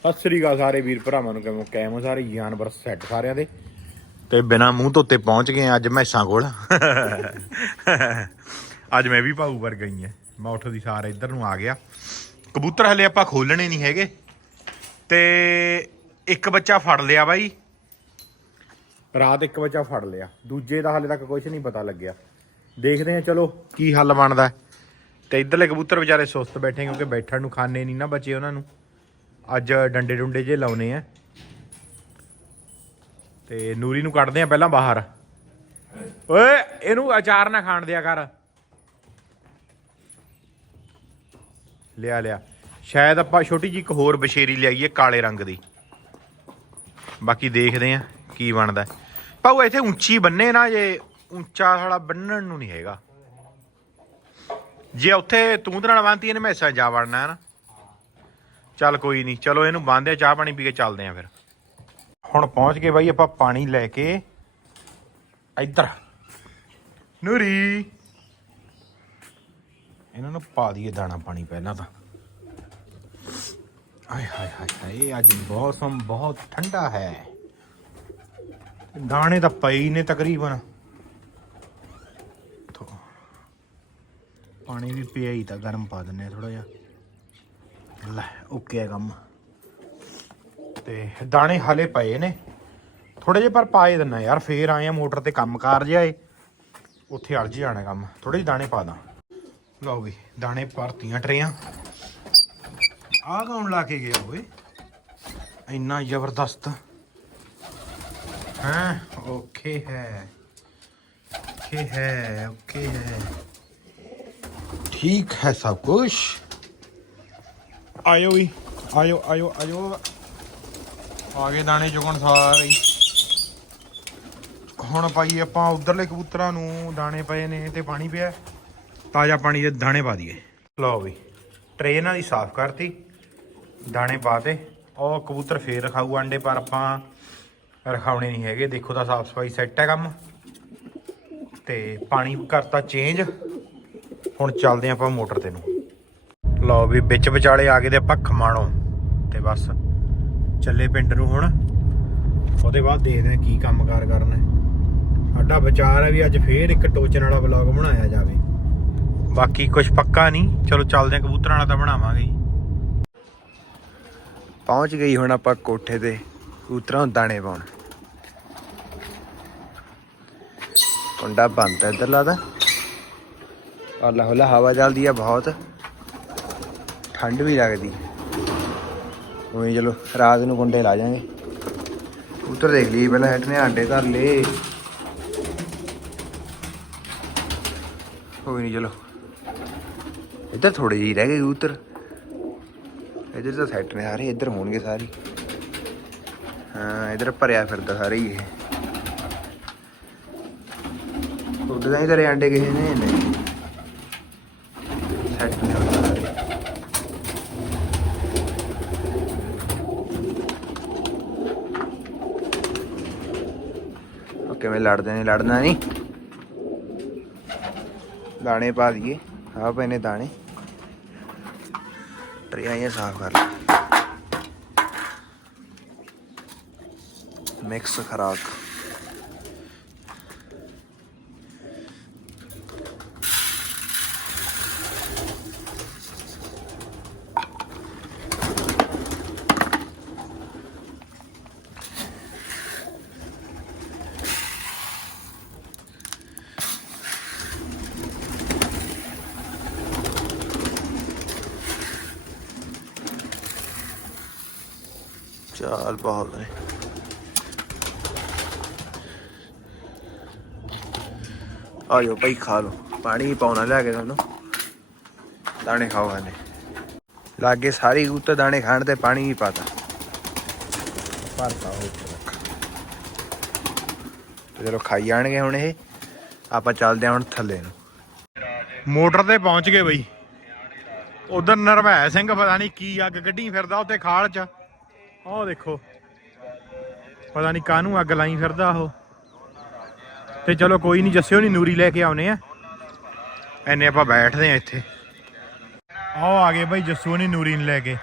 ਸਤਿ ਸ੍ਰੀ ਅਕਾਲ ਸਾਰੇ ਵੀਰ ਭਰਾਵਾਂ ਨੂੰ ਕਿਵੇਂ ਕਾਇਮ ਹੋ ਸਾਰੇ? ਜਾਨਵਰ ਸੈੱਟ ਸਾਰਿਆਂ ਦੇ। ਤੇ ਬਿਨਾ ਮੂੰਹ ਧੋਤੇ ਪਹੁੰਚ ਗਏ ਆ ਅੱਜ ਮੈਸਾਂ ਕੋਲ। ਅੱਜ ਮੈਂ ਵੀ ਭਾਊ ਵਰ ਗਈ ਐ ਮੈਂ ਉੱਠਦੀ ਸਾਰ ਇੱਧਰ ਨੂੰ ਆ ਗਿਆ। ਕਬੂਤਰ ਹਲੇ ਆਪਾਂ ਖੋਲਣੇ ਨਹੀਂ ਹੈਗੇ। ਤੇ ਇੱਕ ਬੱਚਾ ਫੜ ਲਿਆ ਬਾਈ। ਰਾਤ ਇੱਕ ਬੱਚਾ ਫੜ ਲਿਆ। ਦੂਜੇ ਦਾ ਹਲੇ ਤੱਕ ਕੁਝ ਨਹੀਂ ਪਤਾ ਲੱਗਿਆ। ਦੇਖਦੇ ਆ ਚਲੋ ਕੀ ਹੱਲ ਬਣਦਾ। ਹੈ। ਤੇ ਇੱਧਰਲੇ ਕਬੂਤਰ ਵਿਚਾਰੇ ਸੁਸਤ ਬੈਠੇ ਕਿਉਂਕਿ ਬੈਠਣ ਨੂੰ ਖਾਣੇ ਨਹੀਂ ਨਾ ਬਚੇ ਉਹਨਾਂ ਨੂੰ। ਅੱਜ ਡੰਡੇ ਡੁੰਡੇ ਜੇ ਲਾਉਨੇ ਆ। ਤੇ ਨੂਰੀ ਨੂੰ ਕੱਢਦੇ ਆ ਪਹਿਲਾਂ ਬਾਹਰ। ਓਏ, ਇਹਨੂੰ ਅਚਾਰ ਨਾ ਖਾਣ ਦਿਆ ਕਰ। ਲਿਆ ਲਿਆ। ਸ਼ਾਇਦ ਆਪਾਂ ਛੋਟੀ ਜੀ ਇੱਕ ਹੋਰ ਬਸ਼ੇਰੀ ਲਿਆਈਏ ਕਾਲੇ ਰੰਗ ਦੀ। ਬਾਕੀ ਦੇਖਦੇ ਆ ਕੀ ਬਣਦਾ। ਪਾਉ ਇੱਥੇ ਉੱਚੀ ਬੰਨੇ ਨਾ, ਜੇ ਉੱਚਾ ਸਾਲਾ ਬੰਨਣ ਨੂੰ ਨਹੀਂ ਹੈਗਾ। ਜੇ ਉੱਥੇ ਤੂੰ ਤੇ ਨਾਲ ਬੰਨਤੀ, ਇਹਨੇ ਮੈਸਾਂ ਜਾ ਵੜਨਾ ਹੈ ਨਾ। ਚੱਲ ਕੋਈ ਨਹੀਂ, ਚਲੋ ਇਹਨੂੰ ਬੰਨਦੇ ਆ ਚਾਹ ਪਾਣੀ ਪੀ ਕੇ ਚੱਲਦੇ ਆ ਫਿਰ। ਹੁਣ ਪਹੁੰਚ ਗਏ ਬਾਈ ਆਪਾਂ ਪਾਣੀ ਲੈ ਕੇ, ਇੱਧਰ। ਨੂਰੀ। ਇਹਨਾਂ ਨੂੰ ਪਾ ਦਈਏ ਦਾਣਾ ਪਾਣੀ ਪਹਿਲਾਂ ਤਾਂ। ਆਏ ਹਾਏ ਹਾਏ ਹਾਏ, ਅੱਜ ਮੌਸਮ ਬਹੁਤ ਠੰਡਾ ਹੈ। ਦਾਣੇ ਤਾਂ ਪਈ ਨੇ ਤਕਰੀਬਨ। ਪਾਣੀ ਵੀ ਪਿਆ ਹੀ ਤਾਂ, ਗਰਮ ਪਾ ਦਿੰਨੇ ਆ ਥੋੜਾ ਜਿਹਾ। ਲੈ ਓਕੇ ਆ ਕੰਮ। ਤੇ ਦਾਣੇ ਹਲੇ ਪਏ ਨੇ। ਥੋੜੇ ਜਿਹੇ ਪਰ ਪਾਏ ਦਿੰਨਾ ਯਾਰ, ਫੇਰ ਆਏ ਆ ਮੋਟਰ ਤੇ ਕੰਮ ਕਾਰ ਜਿਹਾ ਉੱਥੇ ਅੜ ਜਾਣਾ ਕੰਮ। ਥੋੜੇ ਜਿਹੇ ਦਾਣੇ ਪਾ ਦਾਂ। ਲਓ ਵੀ, ਦਾਣੇ ਭਰਤੀਆਂ ਟਰੇਆਂ। ਆਹ ਕੌਣ ਲਾ ਕੇ ਗਿਆ ਓਏ? ਇੰਨਾ ਜ਼ਬਰਦਸਤ। ਹਾਂ ਓਕੇ ਹੈ। ਓਕੇ ਹੈ ਓਕੇ ਹੈ। ਠੀਕ ਹੈ ਸਭ ਕੁਝ ਆਇਓ ਵੀ, ਆਇਓ ਆਇਓ ਆਇਓ। ਆ ਗਏ ਦਾਣੇ ਚੁਗਣ ਸਾਰੇ ਹੁਣ ਪਾਈ ਆਪਾਂ ਉਧਰਲੇ ਕਬੂਤਰਾਂ ਨੂੰ ਦਾਣੇ ਪਏ ਨੇ, ਤੇ ਪਾਣੀ ਪਿਆ। ਤਾਜ਼ਾ ਪਾਣੀ ਦੇ ਦਾਣੇ ਪਾ ਦਈਏ। ਲਓ ਵੀ, ਟਰੇ ਇਹਨਾਂ ਦੀ ਸਾਫ਼ ਕਰਤੀ, ਦਾਣੇ ਪਾਤੇ ਉਹ ਕਬੂਤਰ ਫੇਰ ਰਖਾਊ ਆਂਡੇ, ਪਰ ਆਪਾਂ ਰਖਾਉਣੇ ਨਹੀਂ ਹੈਗੇ। ਦੇਖੋ ਤਾਂ ਸਾਫ਼ ਸਫ਼ਾਈ ਸੈੱਟ ਹੈ ਕੰਮ। ਤੇ ਪਾਣੀ ਕਰਤਾ ਚੇਂਜ ਹੁਣ ਚੱਲਦੇ ਹਾਂ ਆਪਾਂ ਮੋਟਰ ਤੇ ਨੂੰ। ਲਓ ਵੀ ਵਿੱਚ ਵਿਚਾਲੇ ਆ ਗਏ ਤੇ ਆਪਾਂ ਖਮਾਣੋ। ਤੇ ਬਸ, ਚੱਲੇ ਪਿੰਡ ਨੂੰ ਹੁਣ। ਉਹਦੇ ਬਾਅਦ ਦੇਖਦੇ ਹਾਂ ਕੀ ਕੰਮਕਾਰ ਕਰਨਾ ਸਾਡਾ ਵਿਚਾਰ ਹੈ ਵੀ ਅੱਜ ਫੇਰ ਇੱਕ ਟੋਚਨ ਵਾਲਾ ਵਲੌਗ ਬਣਾਇਆ ਜਾਵੇ। ਬਾਕੀ ਕੁਝ ਪੱਕਾ ਨਹੀਂ। ਚਲੋ ਚੱਲਦੇ ਹਾਂ ਕਬੂਤਰਾਂ ਵਾਲਾ ਤਾਂ ਬਣਾਵਾਂਗੇ ਪਹੁੰਚ ਗਈ ਹੁਣ ਆਪਾਂ ਕੋਠੇ ਤੇ। ਕਬੂਤਰਾਂ ਨੂੰ ਦਾਣੇ ਪਾਉਣ। ਕੁੰਡਾ ਬੰਦ ਹੈ ਇੱਧਰਲਾ ਤਾਂ ਅੱਲਾ ਹੁਲਾ ਹਵਾ ਚੱਲਦੀ ਆ ਬਹੁਤ। ਠੰਡ ਵੀ ਲੱਗਦੀ। ਉਹੀ ਚਲੋ, ਰਾਤ ਨੂੰ ਗੁੰਡੇ ਲਾ ਜਾਾਂਗੇ। ਕਬੂਤਰ ਦੇਖ ਲਈ ਪਹਿਲਾਂ ਹੈਟ ਨੇ ਆਂਡੇ ਧਰ ਲਏ। ਕੋਈ ਨਹੀਂ, ਚਲੋ। ਇੱਧਰ ਥੋੜੇ ਜਿਹੇ ਰਹਿ ਗਏ ਕਬੂਤਰ ਇੱਧਰ ਤਾਂ ਸੈੱਟ ਨੇ ਸਾਰੇ, ਇੱਧਰ ਹੋਣਗੇ ਸਾਰੇ। ਹਾਂ, ਇੱਧਰ ਭਰਿਆ ਫਿਰਦਾ ਸਾਰੇ ਹੀ ਇਹ। ਉੱਡਦਾ ਹੀ ਤੇਰੇ ਆਂਡੇ ਕਿਸੇ ਨੇ। ਨਹੀਂ। ਸੈੱਟ ਨੇ ਸਾਰੇ ਉਹ ਕਿਵੇਂ ਲੜਦੇ ਨੇ, ਲੜਨਾ ਨਹੀਂ। ਦਾਣੇ ਪਾ ਦਈਏ। ਆ ਪਏ ਨੇ ਦਾਣੇ। ਟਰੀਆਂ ਸਾਫ਼ ਕਰ ਲੈ। ਮਿਕਸ ਖਰਾਕ। ਚਾਲ ਬਹੁਤ ਨੇ। ਆਇਓ ਭਾਈ ਖਾ ਲਓ। ਪਾਣੀ ਪਾਉਣਾ ਲਿਆ ਕੇ ਤੁਹਾਨੂੰ। ਦਾਣੇ ਖਾਓ ਹਨੇ ਲਾਗੇ ਸਾਰੀ ਉੱਤੇ ਦਾਣੇ ਖਾਣ ਤੇ ਪਾਣੀ ਵੀ ਪਾਤਾ। ਭਰਤਾ ਹੋ ਚਲੋ ਖਾਈ ਜਾਣਗੇ ਹੁਣ ਇਹ। ਆਪਾਂ ਚੱਲਦੇ ਹਾਂ ਹੁਣ ਥੱਲੇ ਨੂੰ। ਮੋਟਰ ਤੇ ਪਹੁੰਚ ਗਏ ਬਈ। ਉਧਰ ਨਰਵੈ ਸਿੰਘ ਪਤਾ ਨਹੀਂ ਕੀ ਅੱਗ ਕੱਢੀ ਫਿਰਦਾ ਉੱਤੇ ਖਾਲ ਚ। ਆਹ ਦੇਖੋ। ਪਤਾ ਨਹੀਂ ਕਾਹਨੂੰ ਅੱਗ ਲਾਈ ਫਿਰਦਾ ਉਹ। ਤੇ ਚਲੋ ਕੋਈ ਨਹੀਂ ਜੱਸਿਓ ਨਹੀਂ ਨੂਰੀ ਲੈ ਕੇ ਆਉਨੇ ਆ। ਐਨੇ ਆਪਾਂ ਬੈਠਦੇ ਆ ਇੱਥੇ। ਆਹ ਆ ਗਏ ਭਾਈ ਜੱਸੂ ਨੇ ਨੂਰੀ ਨੂੰ ਲੈ ਕੇ।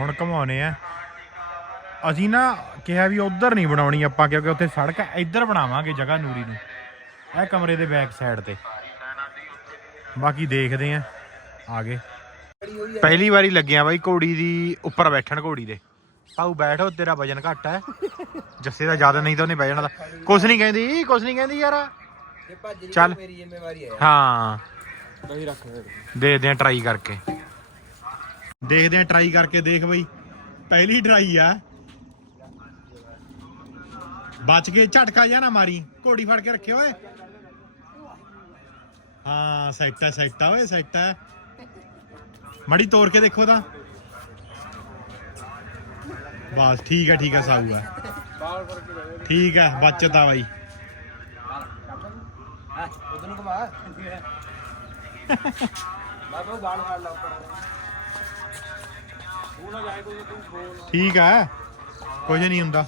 ਹੁਣ ਘਮਾਉਨੇ ਆ। ਅਸੀਂ ਨਾ ਕਿਹਾ ਵੀ ਉਧਰ ਨਹੀਂ ਬਣਾਉਣੀ ਆਪਾਂ, ਕਿਉਂਕਿ ਉੱਥੇ ਸੜਕ ਹੈ। ਇੱਧਰ ਬਣਾਵਾਂਗੇ ਜਗ੍ਹਾ ਨੂਰੀ ਨੂੰ। ਇਹ ਕਮਰੇ ਦੇ ਬੈਕ ਸਾਈਡ ਤੇ। ਬਾਕੀ ਦੇਖਦੇ ਆ। ਆਗੇ ਪਹਿਲੀ ਵਾਰੀ ਲੱਗਿਆ ਬਾਈ ਘੋੜੀ ਦੀ ਉੱਪਰ ਬੈਠਣ ਘੋੜੀ ਦੇ। ਪਾਉ ਬੈਠੋ ਤੇਰਾ ਵਜਨ ਘੱਟ ਹੈ। ਜੱਸੇ ਦਾ ਜ਼ਿਆਦਾ ਨਹੀਂ ਤਾਂ ਉਹਨੇ ਬਹਿ ਜਾਣਾ ਤਾਂ। ਕੁਛ ਨਹੀਂ ਕਹਿੰਦੀ ਕੁਛ ਨਹੀਂ ਕਹਿੰਦੀ ਯਾਰ। ਇਹ ਭੱਜ ਰਹੀ ਚੱਲ। ਮੇਰੀ ਜ਼ਿੰਮੇਵਾਰੀ ਹੈ ਰੱਖ ਦੇ। ਦੇਖਦੇ ਆ ਟਰਾਈ ਕਰਕੇ। ਦੇਖਦੇ ਆ ਟਰਾਈ ਕਰਕੇ ਦੇਖ ਬਈ। ਪਹਿਲੀ ਟਰਾਈ ਆ। ਬਚ ਕੇ ਝਟਕਾ ਜਾਂ ਨਾ ਮਾਰੀ। ਘੋੜੀ ਫੜ ਕੇ ਰੱਖਿਓ ਓਏ। ਹਾਂ ਸੈੱਟ ਹੈ ਸੈੱਟ ਆ ਓਏ ਸੈੱਟ ਹੈ। ਮੜੀ ਤੋੜ ਕੇ ਦੇਖੋ ਤਾਂ। ਬਸ ਠੀਕ ਹੈ ਠੀਕ ਹੈ, ਸਾਊ ਹੈ। ਠੀਕ ਹੈ ਬਚਦਾ ਬਾਈ। ਹਾਂ ਉਧਰ ਬਾਬਾ ਬਾਲ ਫੜ ਲਾ ਉੱਪਰ ਠੀਕ ਹੈ, ਕੁਝ ਨਹੀਂ ਹੁੰਦਾ।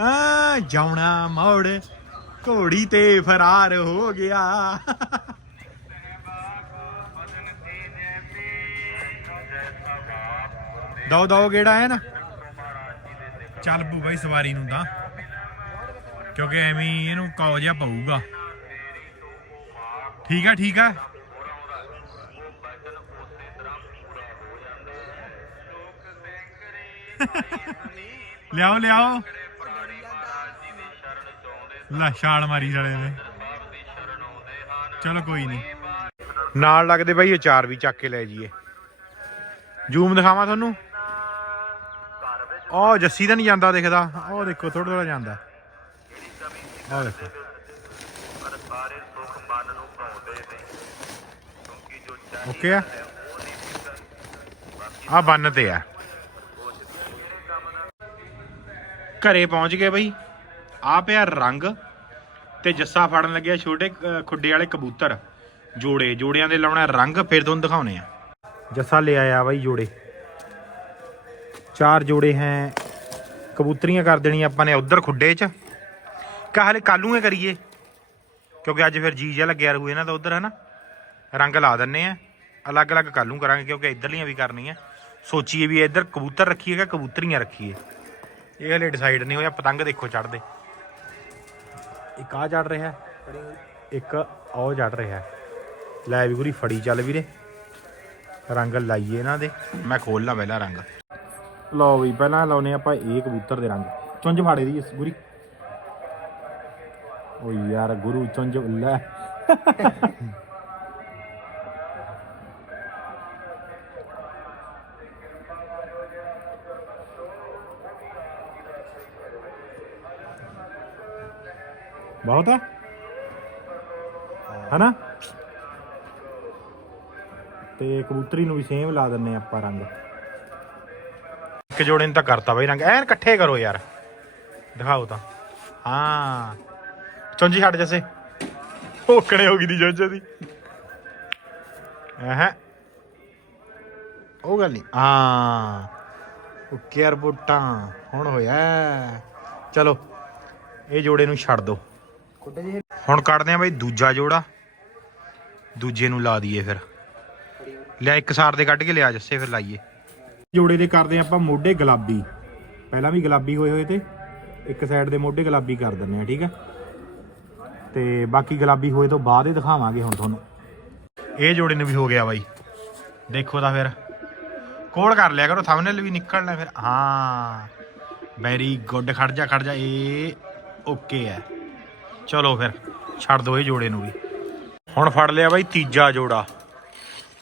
ਆ ਜਾਉਣਾ ਮੋੜ, ਘੋੜੀ ਤੇ ਫਰਾਰ ਹੋ ਗਿਆ। ਦੋ ਦੋ ਗੇੜਾ ਹੈ ਨਾ। ਚੱਲ ਪੂ ਬਾਈ ਸਵਾਰੀ ਨੂੰ ਤਾਂ। ਕਿਉਂਕਿ ਐਵੇਂ ਇਹਨੂੰ ਕੌ ਜਿਹਾ ਪਊਗਾ। ਠੀਕ ਆ ਠੀਕ ਆ। ਲਿਆਓ ਲਿਆਓ। ਲੈ, ਛਾਲ ਮਾਰੀ ਜਲੇ ਨੇ। ਚਲੋ ਕੋਈ ਨਹੀਂ ਨਾਲ ਲੱਗਦੇ ਬਾਈ ਅਚਾਰ ਵੀ ਚੱਕ ਕੇ ਲੈ ਜਾਈਏ। ਜ਼ੂਮ ਦਿਖਾਵਾਂ ਤੁਹਾਨੂੰ? ਉਹ ਜੱਸੀ ਤਾਂ ਨਹੀਂ ਜਾਂਦਾ ਦਿਖਦਾ। ਉਹ ਦੇਖੋ ਥੋੜਾ ਥੋੜਾ ਜਾਂਦਾ। ਉਹ ਦੇਖੋ। ਓਕੇ ਆ। ਆ ਬੰਨ ਤੇ ਆ। ਘਰੇ ਪਹੁੰਚ ਗਏ ਬਈ। ਆ ਪਿਆ ਰੰਗ ਤੇ ਜੱਸਾ ਫੜਨ ਲੱਗਿਆ ਛੋਟੇ ਖੁੱਡੇ ਵਾਲੇ ਕਬੂਤਰ। ਜੋੜੇ, ਜੋੜਿਆਂ ਦੇ ਲਾਉਣਾ ਰੰਗ, ਫਿਰ ਤੁਹਾਨੂੰ ਦਿਖਾਉਣੇ ਆ। ਜੱਸਾ ਲੈ ਆਇਆ ਬਈ ਜੋੜੇ। ਚਾਰ ਜੋੜੇ ਹੈ। ਕਬੂਤਰੀਆਂ ਕਰ ਦੇਣੀ ਆਪਾਂ ਨੇ ਉਧਰ ਖੁੱਡੇ 'ਚ। ਕਾ ਹਲੇ ਕਾਲੂਏ ਕਰੀਏ। ਕਿਉਂਕਿ ਅੱਜ ਫਿਰ ਜੀ ਜਿਹਾ ਲੱਗਿਆ ਰਹੂ ਇਹਨਾਂ ਦਾ ਉਧਰ, ਹਨਾ? ਰੰਗ ਲਾ ਦਿੰਨੇ ਆ। ਅਲੱਗ-ਅਲੱਗ ਕਾਲੂ ਕਰਾਂਗੇ ਕਿਉਂਕਿ ਇਧਰਲੀਆਂ ਵੀ ਕਰਨੀਆਂ। ਸੋਚੀਏ ਵੀ ਇੱਧਰ ਕਬੂਤਰ ਰੱਖੀਏ ਕਿ ਕਬੂਤਰੀਆਂ ਰੱਖੀਏ। ਇਹ ਹਲੇ ਡਿਸਾਈਡ ਨਹੀਂ ਹੋਇਆ ਪਤੰਗ ਦੇਖੋ ਚੜਦੇ ਇੱਕ ਆ ਚੜ ਰਿਹਾ। ਇੱਕ ਉਹ ਚੜ ਰਿਹਾ। ਲੈ ਵੀ ਗੁਰੀ ਫੜੀ ਚੱਲ ਵੀਰੇ। ਰੰਗ ਲਾਈਏ ਇਹਨਾਂ ਦੇ। ਮੈਂ ਖੋਲ ਲਾਂ ਪਹਿਲਾਂ ਰੰਗ। ਲਓ ਵੀ ਪਹਿਲਾਂ ਲਾਉਨੇ ਆਪਾਂ ਇਹ ਕਬੂਤਰ ਦੇ ਰੰਗ। ਚੁੰਝ ਫਾੜੇ ਦੀ ਇਸ ਗੁਰੀ ਓ ਯਾਰ, ਗੁਰੂ ਚੁੰਝ, ਲੈ। ਬਹੁਤ ਹੈ ਹਨਾ? ਤੇ ਕਬੂਤਰੀ ਨੂੰ ਵੀ ਸੇਮ ਲਾ ਦਿੰਨੇ ਆਪਾਂ ਰੰਗ। ਇੱਕ ਜੋੜੇ ਨੂੰ ਤਾਂ ਕਰਤਾ ਬਈ ਰੰਗ। ਐਨ ਇਕੱਠੇ ਕਰੋ ਯਾਰ। ਦਿਖਾਓ ਤਾਂ। ਹਾਂ। ਚੁੰਜੀ ਛੱਡ ਜਸੇ। ਓਕਣੇ ਹੋ ਗਈ ਦੀ ਜੁੰਝ ਦੀ। ਆਹ ਉਹ ਗੱਲ ਨਹੀਂ। ਹਾਂ। ਓਕੇ ਯਾਰ ਬੁੱਟਾਂ ਹੁਣ ਹੋਇਆ। ਚਲੋ। ਇਹ ਜੋੜੇ ਨੂੰ ਛੱਡ ਦੋ। ਹੁਣ ਕੱਢਦੇ ਆ ਬਈ ਦੂਜਾ ਜੋੜਾ। ਦੂਜੇ ਨੂੰ ਲਾ ਦਈਏ ਫਿਰ। ਲਿਆ ਇੱਕ ਸਾਰ ਦੇ ਕੱਢ ਕੇ ਲਿਆ ਜੱਸੇ ਫਿਰ ਲਾਈਏ। ਜੋੜੇ ਦੇ ਕਰਦੇ ਆਪਾਂ ਮੋਢੇ ਗੁਲਾਬੀ। ਪਹਿਲਾਂ ਵੀ ਗੁਲਾਬੀ ਹੋਏ ਹੋਏ ਤੇ ਇੱਕ ਸਾਈਡ ਦੇ ਮੋਢੇ ਗੁਲਾਬੀ ਕਰ ਦਿੰਨੇ ਆ ਠੀਕ ਆ? ਤੇ ਬਾਕੀ ਗੁਲਾਬੀ ਹੋਏ ਤੋਂ ਬਾਅਦ ਹੀ ਦਿਖਾਵਾਂਗੇ ਹੁਣ ਤੁਹਾਨੂੰ। ਇਹ ਜੋੜੇ ਨੂੰ ਵੀ ਹੋ ਗਿਆ ਬਾਈ। ਦੇਖੋ ਤਾਂ ਫਿਰ। ਕੋਲ ਕਰ ਲਿਆ ਕਰੋ ਥੰਬਨੇਲ ਵੀ ਨਿਕਲਣਾ ਫਿਰ। ਹਾਂ। ਵੈਰੀ ਗੁੱਡ ਖੜ ਜਾ ਖੜ ਜਾ। ਇਹ ਓਕੇ ਹੈ। ਚਲੋ ਫਿਰ, ਛੱਡ ਦੋ ਇਹ ਜੋੜੇ ਨੂੰ ਵੀ। ਹੁਣ ਫੜ ਲਿਆ ਬਾਈ ਤੀਜਾ ਜੋੜਾ।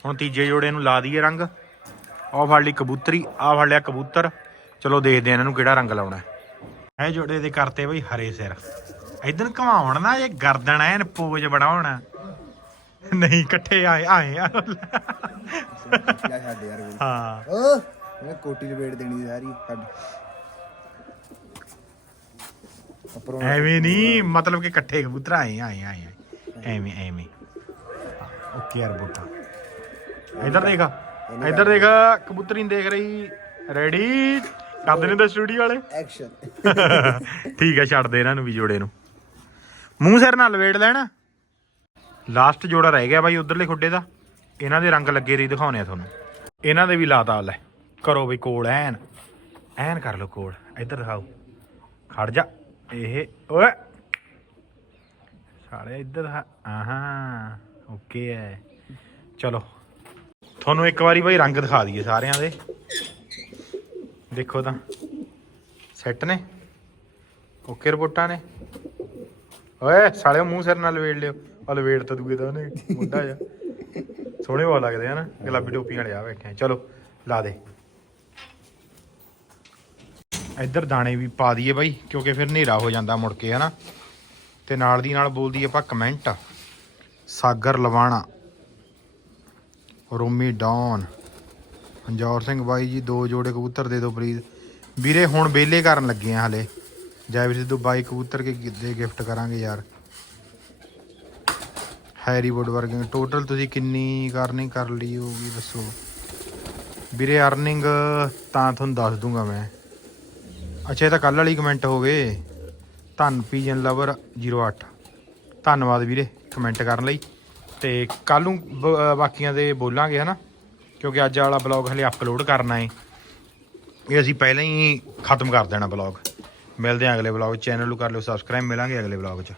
ਹੁਣ ਤੀਜੇ ਜੋੜੇ ਨੂੰ ਲਾ ਦਈਏ ਰੰਗ। ਆਹ ਫੜ ਲਈ ਕਬੂਤਰੀ ਆਹ ਫੜ ਲਿਆ ਕਬੂਤਰ। ਚਲੋ ਦੇਖਦੇ ਆ ਇਹਨਾਂ ਨੂੰ ਕਿਹੜਾ ਰੰਗ ਲਾਉਣਾ ਹੈ। ਇਹ ਜੋੜੇ ਦੇ ਕਰਤੇ ਬਈ ਹਰੇ ਸਿਰ। ਇਧਰ ਘਮਾਉਣ ਨਾ ਇਹ ਗਰਦਨ ਐਨ ਪੋਜ ਬਣਾਉਣ। ਨਹੀਂ ਇਕੱਠੇ ਆਏ ਆਏ ਆ। ਛੱਡ ਯਾਰ ਹਾਂ। ਮੈਂ ਕੋਟੀ ਲਪੇਟ ਦੇਣੀ ਸਾਰੀ ਛੱਡ। ਐਵੇਂ ਨਹੀਂ ਮਤਲਬ ਕਿ ਇਕੱਠੇ ਕਬੂਤਰ ਆਏ ਆਏ ਆਏ ਆਏ। ਐਵੇਂ ਐਵੇਂ। ਓਕੇ ਯਾਰ ਬੋਟਾ। ਇਧਰ ਦੇਖ। ਇਧਰ ਦੇਖ ਕਬੂਤਰੀ ਦੇਖ ਰਹੀ ਰੈਡੀ ਕਰਦੇ ਨੇ ਦਾ ਸਟੂਡੀਓ ਵਾਲੇ? ਐਕਸ਼ਨ ਠੀਕ ਹੈ ਛੱਡ ਦੇ ਇਹਨਾਂ ਨੂੰ ਵੀ ਜੋੜੇ ਨੂੰ। ਮੂੰਹ ਸਿਰ ਨਾਲ ਲਵੇੜ ਲੈਣਾ। ਲਾਸਟ ਜੋੜਾ ਰਹਿ ਗਿਆ ਬਾਈ ਉਧਰਲੇ ਖੁੱਡੇ ਦਾ। ਇਹਨਾਂ ਦੇ ਰੰਗ ਲੱਗੇ ਰਹੀ ਦਿਖਾਉਣੇ ਆ ਤੁਹਾਨੂੰ। ਇਹਨਾਂ ਦੇ ਵੀ ਲਾਤਾ ਲੈ। ਕਰੋ ਬਈ ਕੋਲ ਐਨ। ਐਨ ਕਰ ਲਓ ਕੋਲ। ਇੱਧਰ ਦਿਖਾਓ। ਖੜ ਜਾ। ਇਹ ਓਏ। ਸਾਲੇ ਇੱਧਰ ਆਹਾਂ ਓਕੇ ਹੈ ਚਲੋ। ਤੁਹਾਨੂੰ ਇੱਕ ਵਾਰੀ ਬਾਈ ਰੰਗ ਦਿਖਾ ਦਈਏ ਸਾਰਿਆਂ ਦੇ। ਦੇਖੋ ਤਾਂ। ਸੈੱਟ ਨੇ? ਓਕੇ ਰਿਪੋਰਟਾਂ ਨੇ? ਓਏ, ਸਾਲਿਓ ਮੂੰਹ ਸਿਰ ਨਾਲ ਲਵੇੜ ਲਿਓ। ਆ ਲਵੇੜ ਤਾਂ ਦੂਏ ਦਾ ਉਹਨੇ, ਮੁੰਡਾ ਜਾ ਸੋਹਣੇ ਬਹੁਤ ਲੱਗਦੇ ਆ ਨਾ, ਗੁਲਾਬੀ ਟੋਪੀ ਵਾਲੇ ਆ ਬੈਠੇ ਚਲੋ, ਲਾ ਦੇ। ਇੱਧਰ ਦਾਣੇ ਵੀ ਪਾ ਦਈਏ ਬਾਈ, ਕਿਉਂਕਿ ਫਿਰ ਹਨੇਰਾ ਹੋ ਜਾਂਦਾ ਮੁੜ ਕੇ, ਹਨਾ। ਤੇ ਨਾਲ ਦੀ ਨਾਲ ਬੋਲਦੀ ਆਪਾਂ ਕਮੈਂਟ ਸਾਗਰ ਲਵਾਣਾ। ਰੋਮੀ ਡੌਨ। ਹੰਜੌਰ ਸਿੰਘ ਬਾਈ ਜੀ, ਦੋ ਜੋੜੇ ਕਬੂਤਰ ਦੇ ਦਿਓ ਪਲੀਜ਼ ਵੀਰੇ, ਹੁਣ ਬੇਲੇ ਕਰਨ ਲੱਗੇ ਆ ਹਲੇ। ਜੈਵੀਰ ਸਿੱਧੂ ਬਾਈ ਕਬੂਤਰ ਕੇ ਦੇ ਗਿਫਟ ਕਰਾਂਗੇ ਯਾਰ। ਹੈਰੀ ਵੁੱਡ ਵਰਗੇ ਟੋਟਲ ਤੁਸੀਂ ਕਿੰਨੀ ਕਰਨਿੰਗ ਕਰ ਲਈ ਹੋਗੀ ਦੱਸੋ। ਵੀਰੇ ਅਰਨਿੰਗ ਤਾਂ ਤੁਹਾਨੂੰ ਦੱਸ ਦੂੰਗਾ ਮੈਂ। ਅੱਛਾ, ਇਹ ਤਾਂ ਕੱਲ ਵਾਲੀ ਕਮੈਂਟ ਹੋ ਗਏ। ਧੰਨ ਪੀਜਨ ਲਵਰ 08 ਧੰਨਵਾਦ ਵੀਰੇ ਕਮੈਂਟ ਕਰਨ ਲਈ। ਤੇ ਕੱਲ ਨੂੰ ਬ- ਬਾਕੀਆਂ ਦੇ ਬੋਲਾਂਗੇ, ਹਨਾ? ਕਿਉਂਕਿ ਅੱਜ ਵਾਲਾ ਬਲੌਗ ਹਲੇ ਅਪਲੋਡ ਕਰਨਾ ਹੈ ਇਹ ਅਸੀਂ ਪਹਿਲਾਂ ਹੀ ਖਤਮ ਕਰ ਦੇਣਾ ਬਲੌਗ। ਮਿਲਦੇ ਹਾਂ ਅਗਲੇ ਬਲੌਗ ਚੈਨਲ ਨੂੰ ਕਰ ਲਿਓ ਸਬਸਕ੍ਰਾਈਬ ਮਿਲਾਂਗੇ ਅਗਲੇ ਬਲੌਗ 'ਚ।